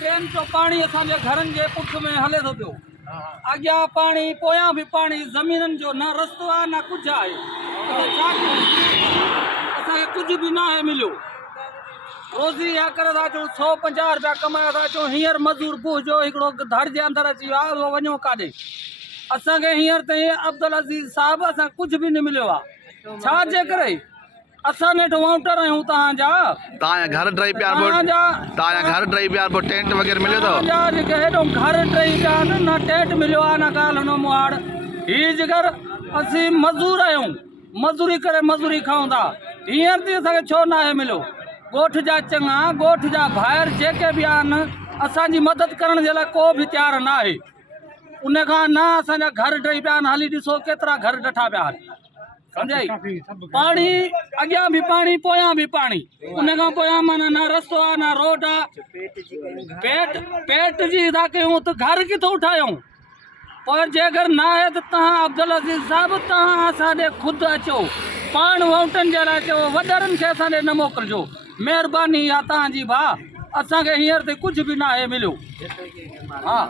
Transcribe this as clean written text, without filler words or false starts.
ट्रेन जो पानी असांजे घरनि जे पुठ में हले थो पियो। अॻियां पाणी पोयां बि पाणी, ज़मीननि जो न रस्तो आहे न कुझु आहे। असांखे कुझु बि न आहे मिलियो। रोज़ी इहा करे था अचूं 150 रुपया कमाए था अचूं। हींअर मज़दूर बुह जो हिकिड़ो धड़ जे अंदरि अची वियो आहे, उहो वञो काॾे। असांखे हींअर ताईं अब्दुल अज़ीज़ साहिबु असांखे कुझु बि न मिलियो आहे। छा जे करे असां नेठि वाउंटर आहियूं तव्हांजा। घर ठही पिया घर ठही पिया टेंट वग़ैरह मिलियो अथव? जेके हेॾो घर ठही पिया आहिनि, न टेंट मिलियो आहे न ॻाल्हि हुन मुआड़। हीअ जेकर असीं मज़दूर आहियूं, मज़दूरी करे मज़दूरी खाऊं था। हींअर थी असांखे छो न आहे मिलियो? ॻोठ जा चङा, ॻोठ जा ॿाहिरि जेके बि आहिनि, असांजी मदद करण जे लाइ को बि तयारु न आहे। उन खां न असांजा घर ठही पिया आहिनि। हली ॾिसो केतिरा घर ॾठा पिया आहिनि, सम्झाई? पाणी अॻियां बि पाणी, पोयां बि पाणी। उन खां पोयां माना न रस्तो आहे न रोड आहे। पेट जी था कयूं त घर किथां ठाहियूं? और जेकर न आहे त तव्हां अब्दुल अज़ीज़ साहिबु, तव्हां असां ॾे ख़ुदि अचो, पाण वाउंटनि जे लाइ अचो। वॾरनि खे असां ॾे न मोकिलिजो। महिरबानी आहे तव्हांजी भाउ। असांखे हींअर ताईं कुझु बि न आहे मिलियो। हा।